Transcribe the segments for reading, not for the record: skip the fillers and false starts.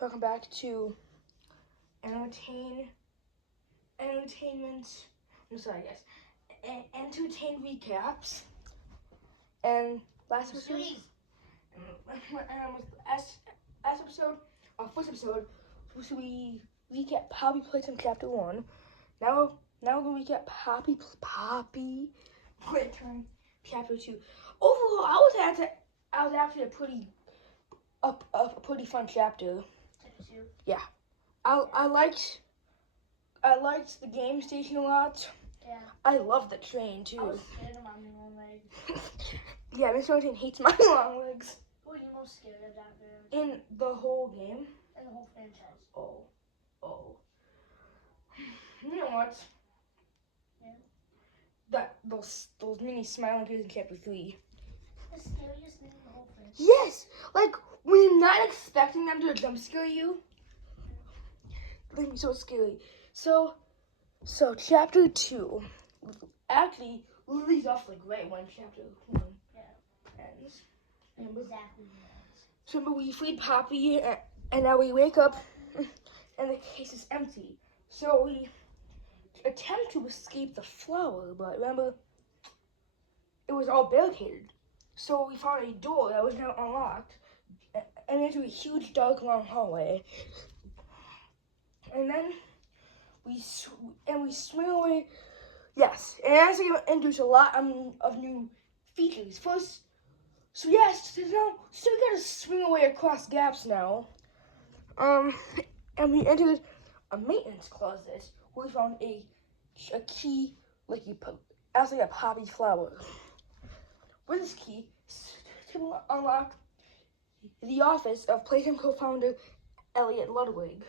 Welcome back to entertainment. I'm sorry, guys. Entertain recaps. And last episode, our first episode, so we recap Poppy Playtime Chapter 1. Now we're gonna recap Poppy Playtime Chapter 2. Overall, I was actually a pretty fun chapter. Yeah, I liked the game station a lot. Yeah. I love the train too. I was scared of Mommy Long Legs. Yeah, Mr. Martin hates Mommy Long Legs. Who are you most scared of that in the whole game? In the whole franchise. Oh. You know what? Yeah. Those mini smiling kids in Chapter 3. The scariest thing in the whole franchise. Yes, like when you're not expecting them to jump scare you. They can be so scary. So Chapter 2 actually leads off like right when Chapter 1 ends. Exactly. So we freed Poppy, and now we wake up, and the case is empty. So we attempt to escape the flower, but remember, it was all barricaded. So we found a door that was now unlocked, and into a huge, dark, long hallway. And then we swing away. Yes, and as we introduce a lot of new features. First, so we gotta swing away across gaps now. And we entered a maintenance closet where we found a key, like you put, as like a poppy flower. With this key, to unlock the office of Playtime co-founder Elliot Ludwig.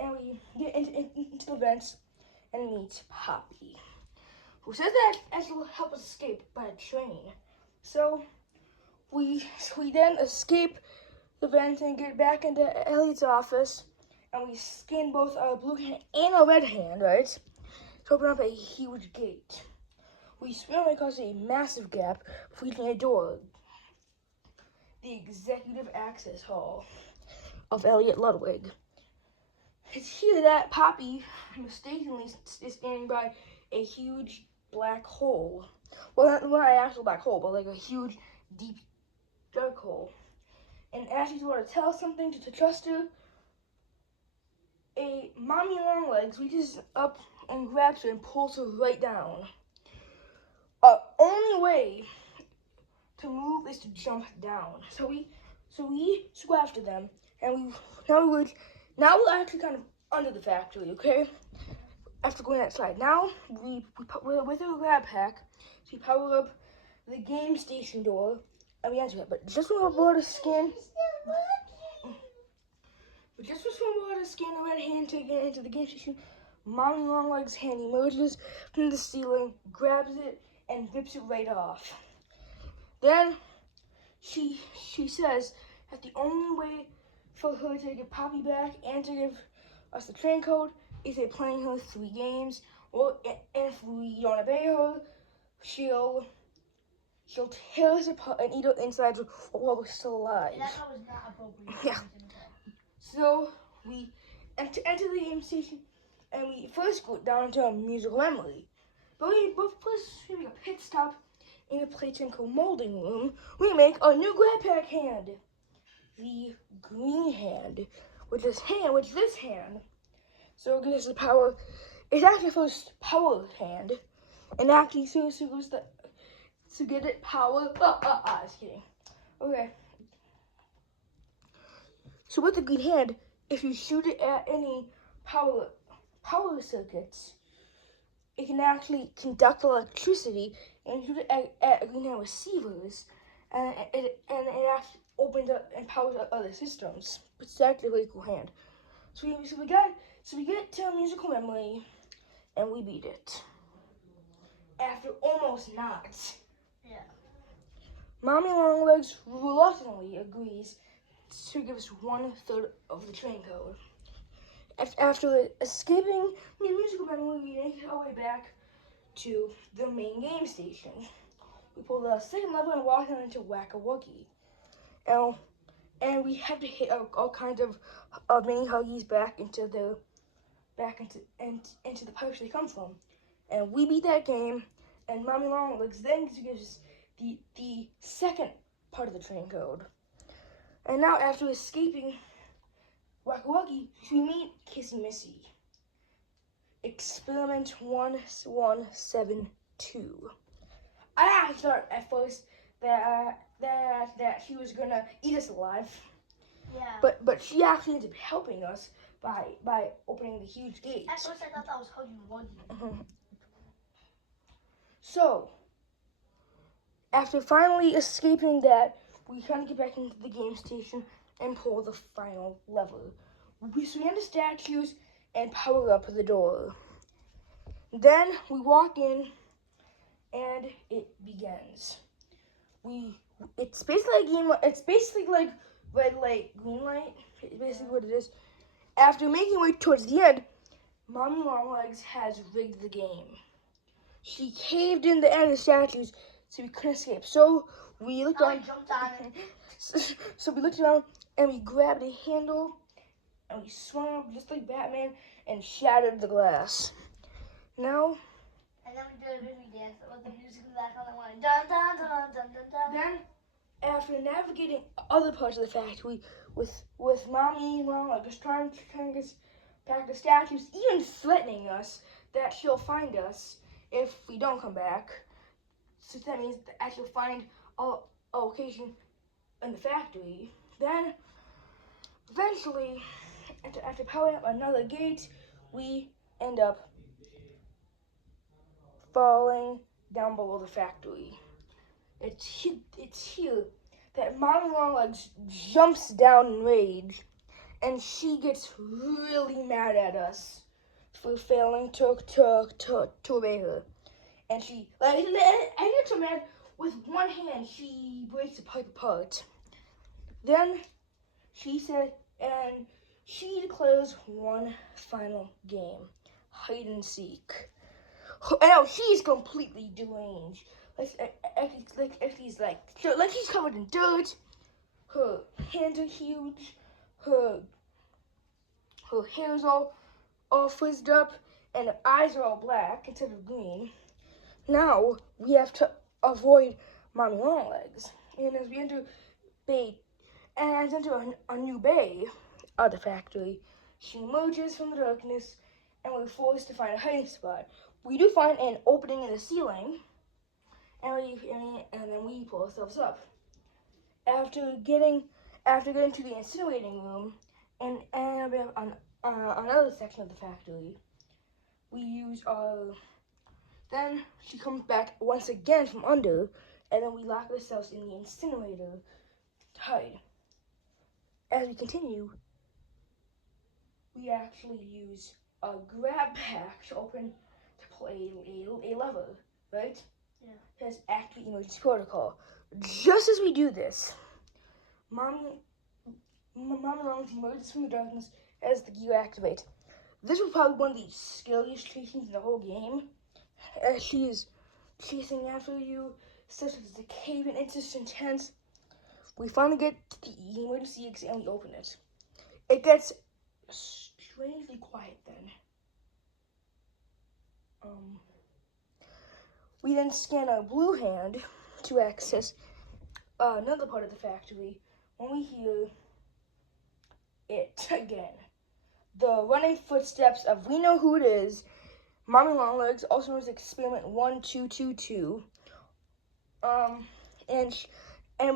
And we get into the vents and meet Poppy, who says that Ash will help us escape by a train. So we then escape the vents and get back into Elliot's office, and we scan both our blue hand and our red hand, right, to open up a huge gate. We swim across a massive gap, reaching a door, the executive access hall of Elliot Ludwig. It's here that Poppy mistakenly is standing by a huge black hole. Well, not an actual black hole, but like a huge, deep, dark hole. And as she's about to tell something to trust her, a Mommy Longlegs reaches up and grabs her and pulls her right down. Our only way to move is to jump down. So we go after them, and now we're actually kind of under the factory, okay? After going outside, now we're with a grab pack, so we power up the game station door, and we enter it. But just when we're about to scan the red hand to get into the game station, Mommy Longlegs' hand emerges from the ceiling, grabs it, and rips it right off. Then she says that the only way for her to get Poppy back and to give us the train code is by playing her 3 games, and if we don't obey her, she'll tear us apart and eat our insides while we're still alive. That was not appropriate. Yeah. So we enter the game station, and we first go down to a musical memory. But first we make a pit stop in the Playtime molding room. We make a new grab pack hand, the green hand, with this hand. So it gives us the power. It's actually the first power hand, and actually seriously goes to get it power. Just kidding. Okay. So with the green hand, if you shoot it at any power circuits, it can actually conduct electricity and shoot it at green hand receivers, and it actually opens up and powers up other systems. It's actually a really cool hand. So we get to a musical memory, and we beat it. After almost not. Yeah. Mommy Longlegs reluctantly agrees to give us 1/3 of the train code. After escaping the musical memory, we make our way back to the main game station. We pull the second lever and walk down into Whack-A-Wookie. and we have to hit all kinds of mini huggies back into the pipes they come from, and we beat that game. And Mommy Longlegs then gives us the second part of the train code. And now after escaping Wacky Wacky, we meet Kissy Missy. Experiment 1172. I actually thought at first that she was gonna eat us alive. Yeah. But she actually ended up helping us by opening the huge gates. At first I thought that was Huggy Wuggy. So, after finally escaping that, we try to get back into the game station and pull the final lever. We swing the statues and power up the door. Then we walk in, and it begins. It's basically a game. It's basically like red light, green light. It's basically what it is. After making way towards the end, Mommy Longlegs has rigged the game. She caved in the end of the statues so we couldn't escape. So we looked I around. jumped on it. So we looked around and we grabbed a handle and we swung up just like Batman and shattered the glass. Now, And then we did a baby dance with the music in the background. I went dun dun dun dun dun dun. then after navigating other parts of the factory with Mommy Longlegs trying to get back the statues, even threatening us that she'll find us if we don't come back. So that means that she'll find a location in the factory. Then, eventually, after powering up another gate, we end up falling down below the factory. It's here that Mommy Longlegs jumps down in rage, and she gets really mad at us for failing to obey her. And she, I get so mad, with one hand, she breaks the pipe apart. Then she said, and she declares one final game, hide and seek. I know, she's completely deranged. Like she's covered in dirt. Her hands are huge. Her hair's all frizzed up, and her eyes are all black instead of green. Now we have to avoid Mommy Longlegs, and as we enter a new bay of the factory, she emerges from the darkness, and we're forced to find a hiding spot. We do find an opening in the ceiling, and then we pull ourselves up. After getting to the incinerating room and another section of the factory, we use our. Then she comes back once again from under, and then we lock ourselves in the incinerator to hide. As we continue, we actually use a grab pack to pull a lever, right? Yeah. That's activate emergency protocol. Just as we do this, Mommy Longlegs emerges from the darkness as the gear activates. This was probably one of the scariest chases in the whole game, as she is chasing after you, such as the cave and it's just intense. We finally get to the emergency exit and we open it. It gets strangely quiet then. We then scan our blue hand to access another part of the factory when we hear it again. The running footsteps of we know who it is, Mommy Longlegs, also known as Experiment 1222. And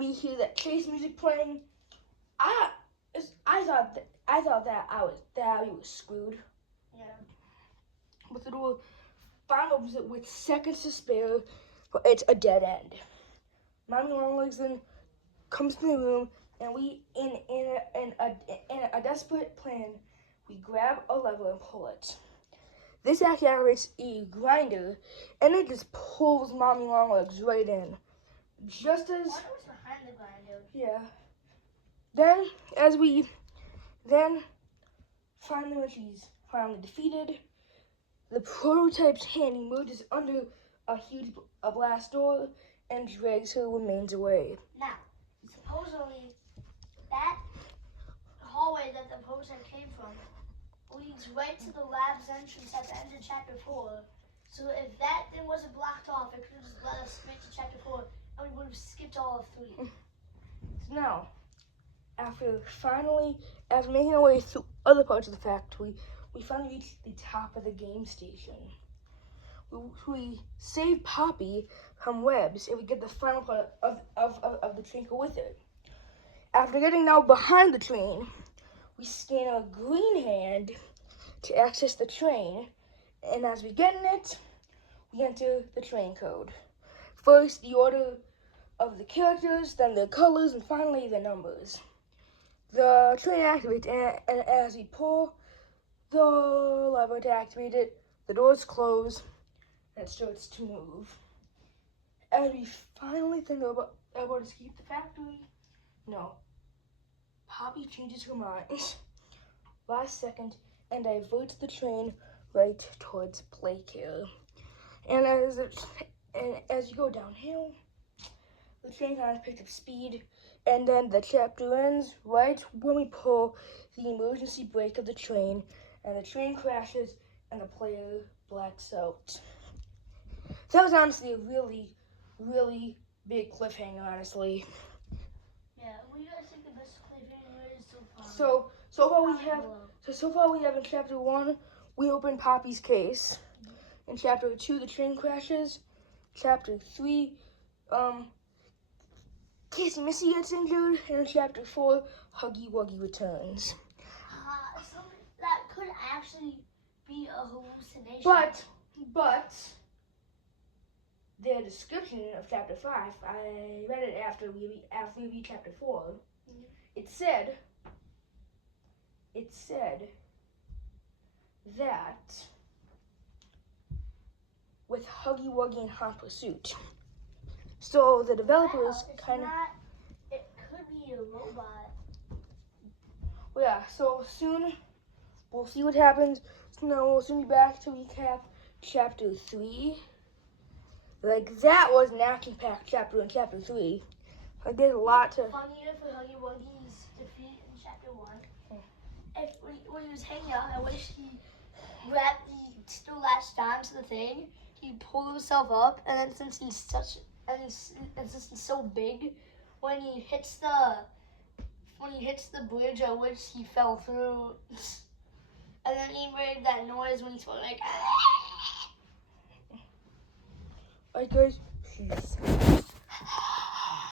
we hear that chase music playing. I thought that we were screwed. Yeah. But the door finally opens it with seconds to spare, but it's a dead end. Mommy Longlegs then comes to the room, and we, in a desperate plan, we grab a lever and pull it. This actually activates a grinder, and it just pulls Mommy Longlegs right in. Just as... What was behind the grinder? Yeah. Then, finally when she's finally defeated, the prototype's hand emerges under a blast door and drags her remains away. Now, supposedly, that hallway that the prototype came from leads right to the lab's entrance at the end of chapter 4. So if that thing wasn't blocked off, it could have just led us straight to chapter 4, and we would have skipped all of 3. So now, after making our way through other parts of the factory, we finally reached the top of the game station. We save Poppy from webs, and we get the final part of the train with it. After getting now behind the train, we scan our green hand to access the train, and as we get in it, we enter the train code. First, the order of the characters, then their colors, and finally the numbers. The train activates, and as we pull the lever to activate it, the doors close, and it starts to move. As we finally think about escape the factory, no. Poppy changes her mind last second and diverts the train right towards Playcare. And as you go downhill, the train kind of picks up speed, and then the chapter ends right when we pull the emergency brake of the train, and the train crashes, and the player blacks out. That was honestly a really, really big cliffhanger, honestly. Yeah, what do you guys think the best cliffhanger is so far? So far we have in chapter 1, we open Poppy's case. In chapter 2, the train crashes. Chapter 3, Casey Missy gets injured. And in chapter 4, Huggy Wuggy returns. So that could actually be a hallucination. But the description of chapter 5, I read it after we read chapter 4. Mm-hmm. It said that with Huggy Wuggy in hot pursuit. So the developers It could be a robot. Well, yeah, so soon we'll see what happens. So now we'll soon be back to recap chapter 3. Like, that was an action-packed chapter in chapter 3. Like, there's a lot to... Funnier for Huggy Wuggy's defeat in chapter 1. When he was hanging out, I wish he still latched on to the thing. He pulled himself up, and then since he's so big, when he hits the bridge at which he fell through, and then he made that noise when he's like. Alright guys, peace.